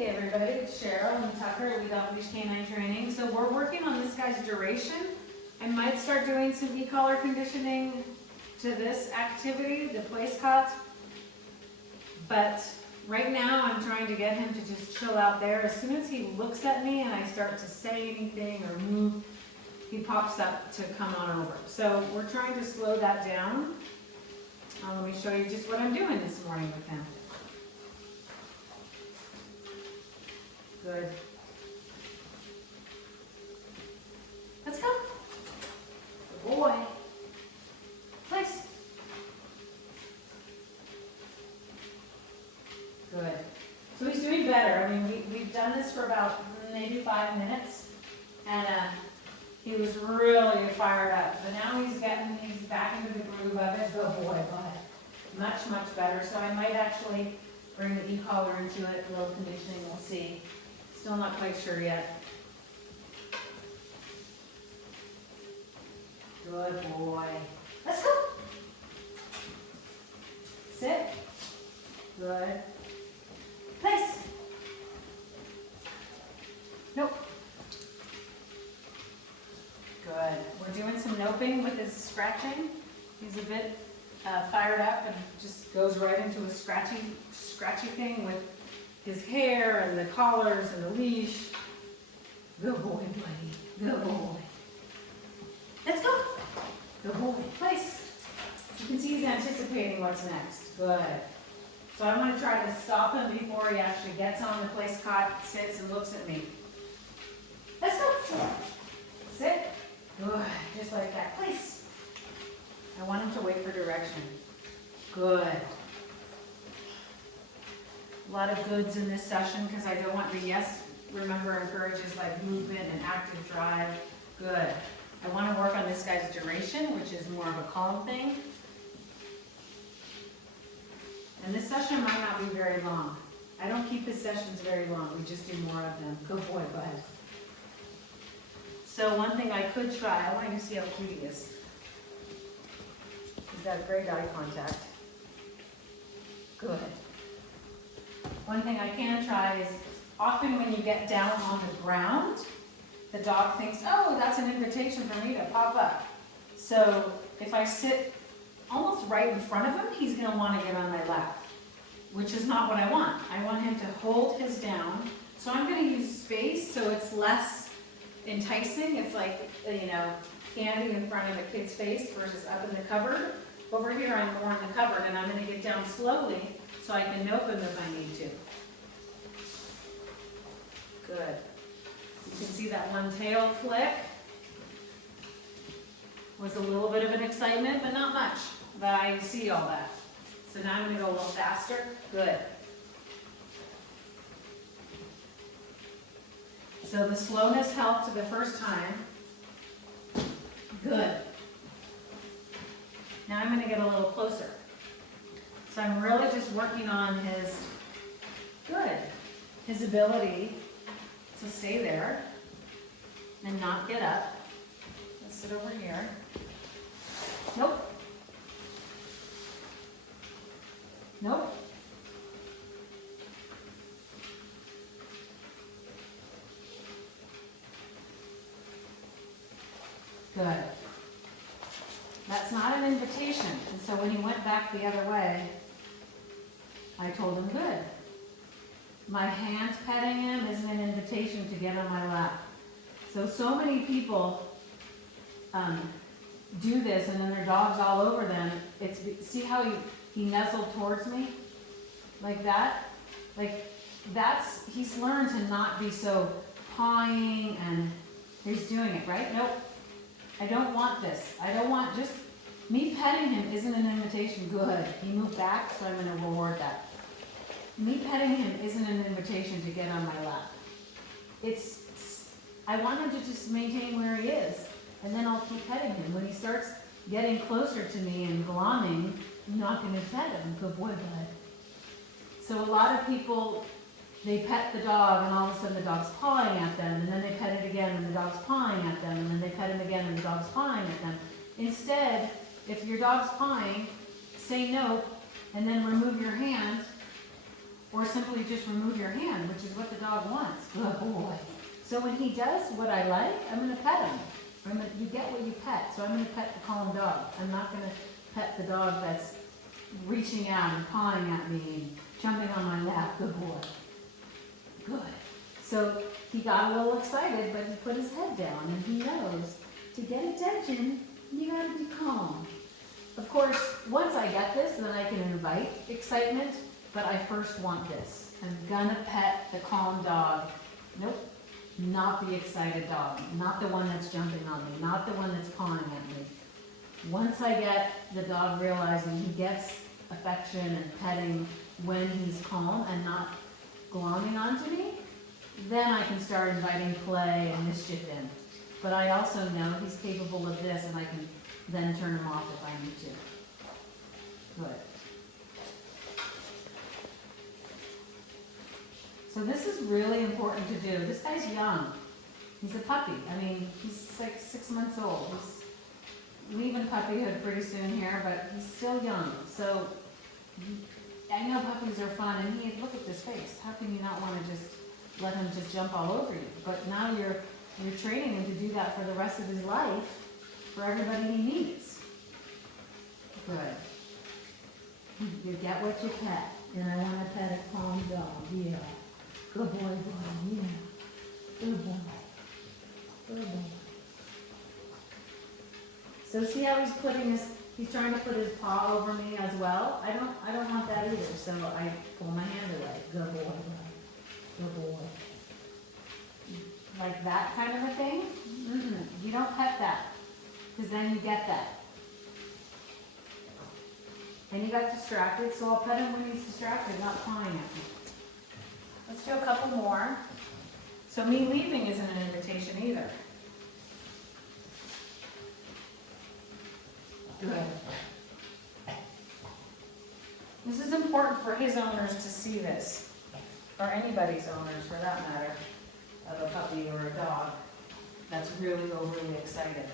Hey everybody, it's Cheryl and Tucker with Off Leash K9 Training. So we're working on this guy's duration. I might start doing some e-collar conditioning to this activity, the place cut. But right now I'm trying to get him to just chill out there. As soon as he looks at me and I start to say anything or move, he pops up to come on over. So we're trying to slow that down. Let me show you just what I'm doing this morning with him. Good. Let's go. Good boy. Place. Good. So he's doing better. I mean, we've done this for about maybe 5 minutes, and he was really fired up. But now he's back into the groove of it. Good boy, but much, much better. So I might actually bring the e-collar into it, a little conditioning, we'll see. Still not quite sure yet. Good boy. Let's go. Sit. Good. Place. Nope. Good. We're doing some noping with his scratching. He's a bit fired up and just goes right into a scratchy thing with his hair and the collars and the leash. Good boy, buddy. Good boy. Let's go. Good boy. Place. You can see he's anticipating what's next. Good. So I'm going to try to stop him before he actually gets on the place cot, sits, and looks at me. Let's go. Sit. Good. Just like that. Place. I want him to wait for direction. Good. A lot of goods in this session because I don't want the yes, remember, encourages like movement and active drive. Good. I want to work on this guy's duration, which is more of a calm thing. And this session might not be very long. I don't keep the sessions very long. We just do more of them. Good boy, go ahead. So one thing I could try, I want you to see how cute he is. He's got great eye contact. Good. One thing I can try is, often when you get down on the ground, the dog thinks, oh, that's an invitation for me to pop up. So if I sit almost right in front of him, he's going to want to get on my lap, which is not what I want. I want him to hold his down. So I'm going to use space so it's less enticing. It's like, candy in front of a kid's face versus up in the cupboard. Over here, I'm more in the cupboard, and I'm going to get down slowly so I can nope him if I need to. Good. You can see that one tail flick was a little bit of an excitement, but not much. But I see all that. So now I'm going to go a little faster. Good. So the slowness helped the first time. Good. Now I'm going to get a little closer. So I'm really just working on his ability to stay there and not get up. Let's sit over here. Nope. Nope. Good. That's not an invitation. And so when he went back the other way, I told him, good. My hand petting him isn't an invitation to get on my lap. So many people do this and then their dog's all over them. See how he nuzzled towards me? Like that? He's learned to not be so pawing and he's doing it, right? Nope. I don't want this. I don't want just, me petting him isn't an invitation. Good. He moved back, so I'm going to reward that. Me petting him isn't an invitation to get on my lap. I want him to just maintain where he is, and then I'll keep petting him. When he starts getting closer to me and glomming, I'm not going to pet him. Good boy, bud. So a lot of people, they pet the dog, and all of a sudden the dog's pawing at them, and then they pet it again, and the dog's pawing at them, and then they pet him again, and the dog's pawing at them. Instead, if your dog's pawing, say no, and then remove your hand, or simply just remove your hand, which is what the dog wants. Good boy. So when he does what I like, I'm going to pet him. You get what you pet, so I'm going to pet the calm dog. I'm not going to pet the dog that's reaching out and pawing at me and jumping on my lap. Good boy. Good. So he got a little excited, but he put his head down, and he knows to get attention, you got to be calm. Of course, once I get this, then I can invite excitement, but I first want this. I'm gonna pet the calm dog. Nope, not the excited dog, not the one that's jumping on me, not the one that's pawing at me. Once I get the dog realizing he gets affection and petting when he's calm and not glomming onto me, then I can start inviting play and mischief in. But I also know he's capable of this, and I can then turn him off if I need to. Good. So this is really important to do. This guy's young. He's a puppy. I mean, he's like 6 months old. He's leaving puppyhood pretty soon here, but he's still young. So I know puppies are fun, and look at this face. How can you not want to just let him just jump all over you? But now you're training him to do that for the rest of his life, for everybody he meets. Good. You get what you pet, and I want to pet a calm dog. Yeah. Good boy, boy. Yeah. Good boy. Good boy. So see how he's trying to put his paw over me as well? I don't want that either, so I pull my hand away. Good boy, boy. Good boy. Like that kind of a thing? You don't pet that, because then you get that. And he got distracted, so I'll pet him when he's distracted, not pawing at me. Let's do a couple more. So me leaving isn't an invitation either. Good. This is important for his owners to see this, or anybody's owners for that matter, of a puppy or a dog that's really overly excited.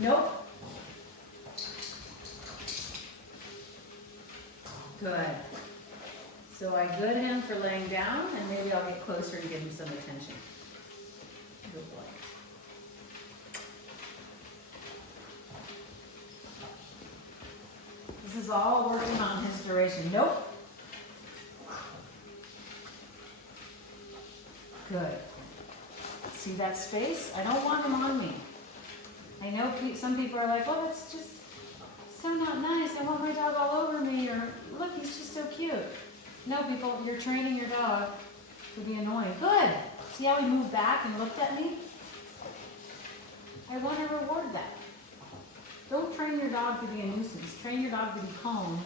Nope. Good. So I good him for laying down, and maybe I'll get closer and give him some attention. Good boy. This is all working on his duration. Nope. Good. See that space? I don't want him on me. I know some people are like, oh, that's just so not nice. I want my dog all over me, or look, he's just so cute. No, people, you're training your dog to be annoying. Good. See how he moved back and looked at me? I want to reward that. Don't train your dog to be a nuisance. Train your dog to be calm.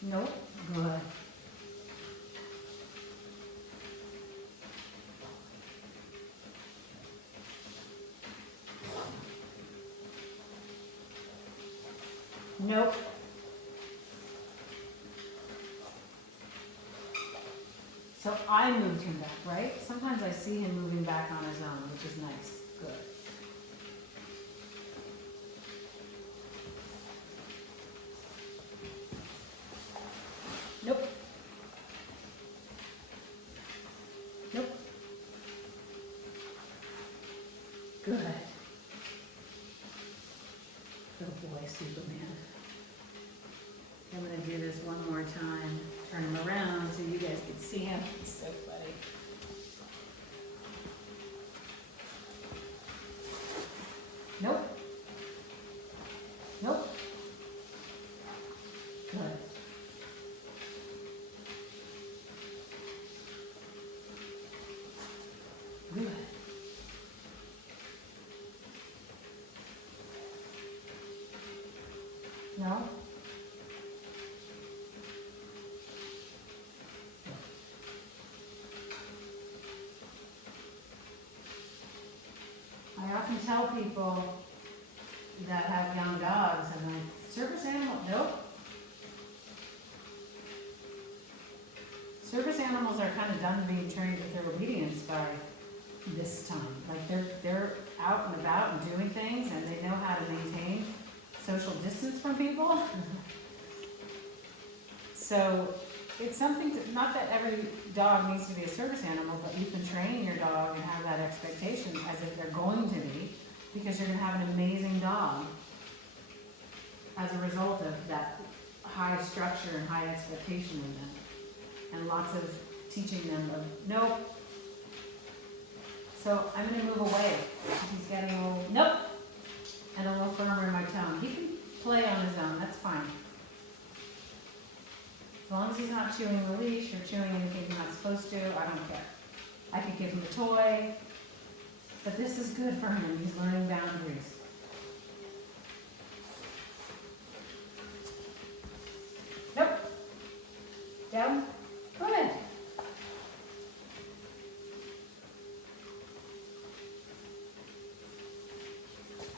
Nope. Good. Nope. So I moved him back, right? Sometimes I see him moving back on his own, which is nice. Good. Nope. Nope. Good. Good boy, Superman. I'm going to do this one more time. Turn him around so you guys can see him. He's so funny. Nope. Nope. Good. Good. No? I often tell people that have young dogs, I'm like, service animal, nope. Service animals are kind of done being trained with their obedience by this time. Like they're out and about and doing things, and they know how to maintain social distance from people. So it's something to, not that every dog needs to be a service animal, but you can train your dog and have that expectation as if they're going to be, because you're gonna have an amazing dog as a result of that high structure and high expectation in them. And lots of teaching them of, nope. So I'm gonna move away. He's getting a little, nope. And a little firmer in my tone. He can play on his own, that's fine. As long as he's not chewing the leash or chewing anything he's not supposed to, I don't care. I could give him a toy, but this is good for him. He's learning boundaries. Nope. Down. Good.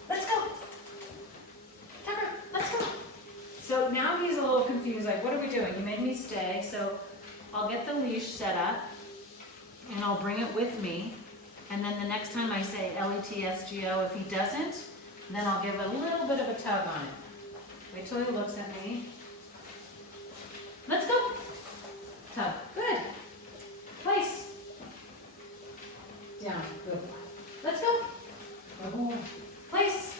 Let's go. Tucker, let's go. So now he's a little confused, like, what are we doing? You made me stay, so I'll get the leash set up and I'll bring it with me. And then the next time I say L-E-T-S-G-O, if he doesn't, then I'll give it a little bit of a tug on it. Wait till he looks at me. Let's go. Tug. Good. Place. Down. Good. Let's go. Good. Place.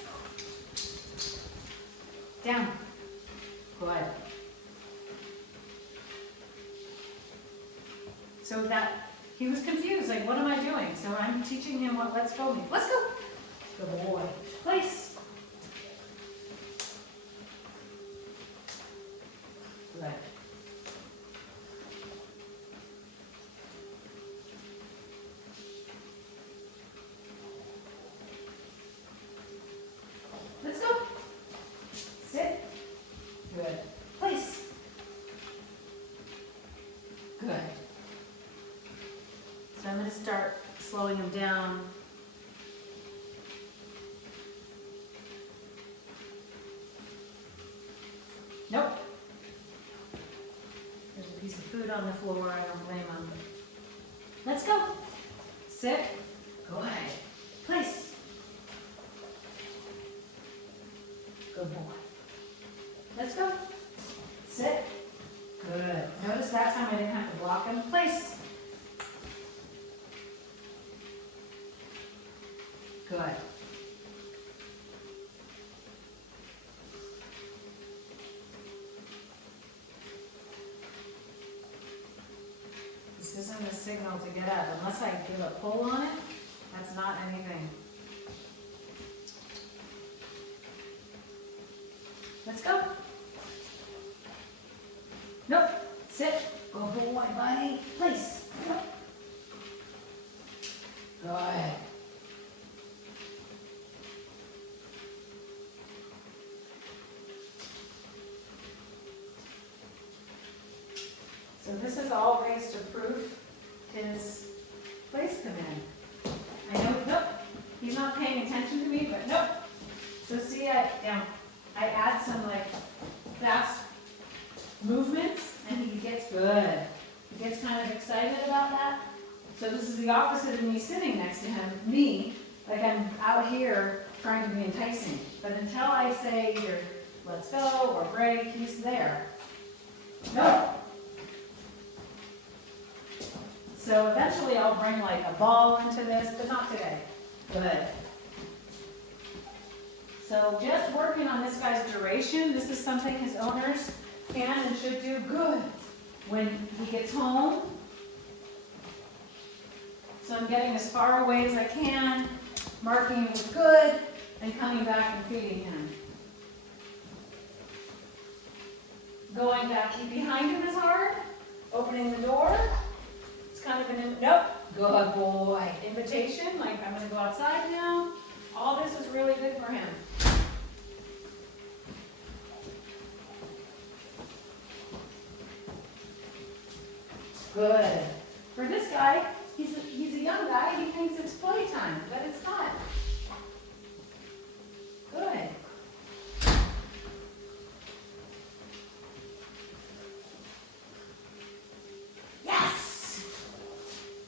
Down. Good. So that he was confused, like, what am I doing? So I'm teaching him what let's go means. Let's go. Good boy. Place. Good. Let's go. Sit. Good. Place. Good. So I'm going to start slowing him down. Nope. There's a piece of food on the floor. I don't blame him. Let's go. Sit. Good. Place. Good boy. Let's go. Sit. Good. Notice that time I didn't have to block him. Place. Good. This isn't a signal to get up. Unless I give a pull on it, that's not anything. Let's go. Nope. Sit. Good boy, buddy. Place. Nope. Good. So this is all ways to prove his place command. I know, nope, he's not paying attention to me, but nope. So see, I add some like fast movements and he gets good. He gets kind of excited about that. So this is the opposite of me sitting next to him, me, like I'm out here trying to be enticing. But until I say either let's go or break, he's there. Nope. So eventually I'll bring like a ball into this, but not today. Good. So just working on this guy's duration, this is something his owners can and should do good when he gets home. So I'm getting as far away as I can, marking it with good, and coming back and feeding him. Going back behind him is hard, opening the door. Kind of an, nope, good boy. Invitation, like I'm going to go outside now. All this is really good for him. Good. For this guy, he's a young guy, he thinks it's playtime, but it's not. Good.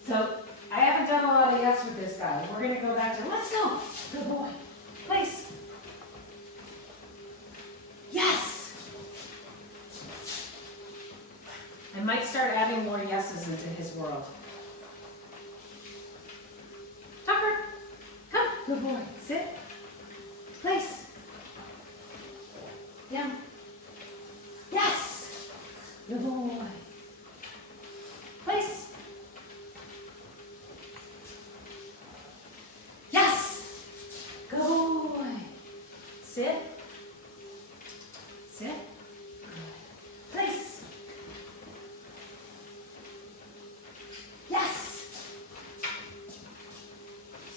So I haven't done a lot of yes with this guy. We're going to go back to let's go. Good boy. Place. I might start adding more yeses into his world. Tucker, come, good boy. Sit, place, down. Yes, good boy. Place. Yes, good boy. Sit, sit, good. Place. Yes.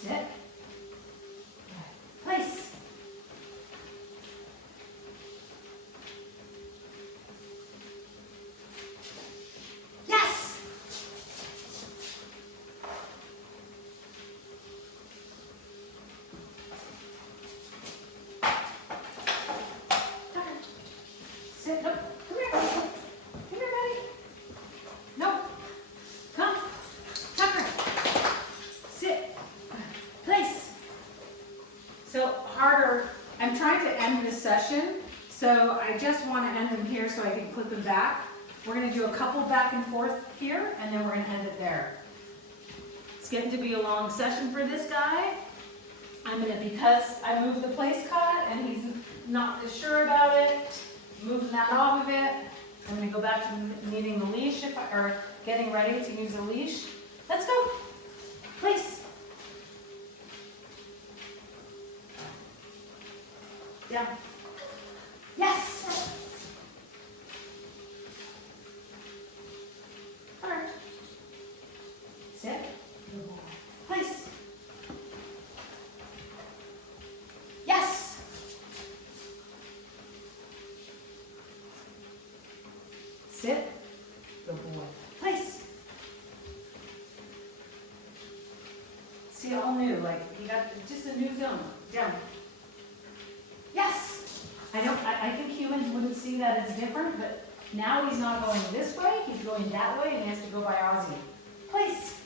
Sit. Good. Place. Yes. Tucker. Sit. Nope. Come here. Come here, buddy. Nope. Come. Tucker. Sit. Place. So harder. I'm trying to end this session, so I just want to end them here so I can clip them back. We're going to do a couple back and forth here, and then we're going to end it there. It's getting to be a long session for this guy. I'm going to, because I moved the place cut and he's not as sure about it, moving that off of it. I'm going to go back to needing the leash, or getting ready to use a leash. Let's go. Place. Down. Yes. Hard. Sit. Place. Yes. Sit. Good boy. Place. See, all new, like you got just a new zone. Down. Yes. I think humans wouldn't see that as different, but now he's not going this way, he's going that way, and he has to go by Aussie. Place.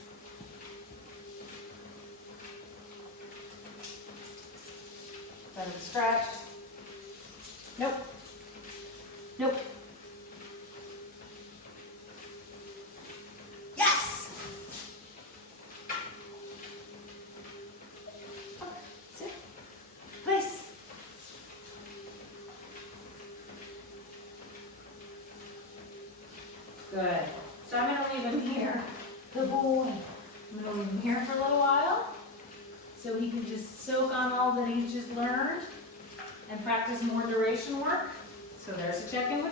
Let him scratch. Nope. Nope. Yes! Sit. Place. Good. So I'm going to leave him here. Good boy. I'm going to leave him here for a little while so he can just soak on all that he's just learned and practice more duration work. So there's a check-in with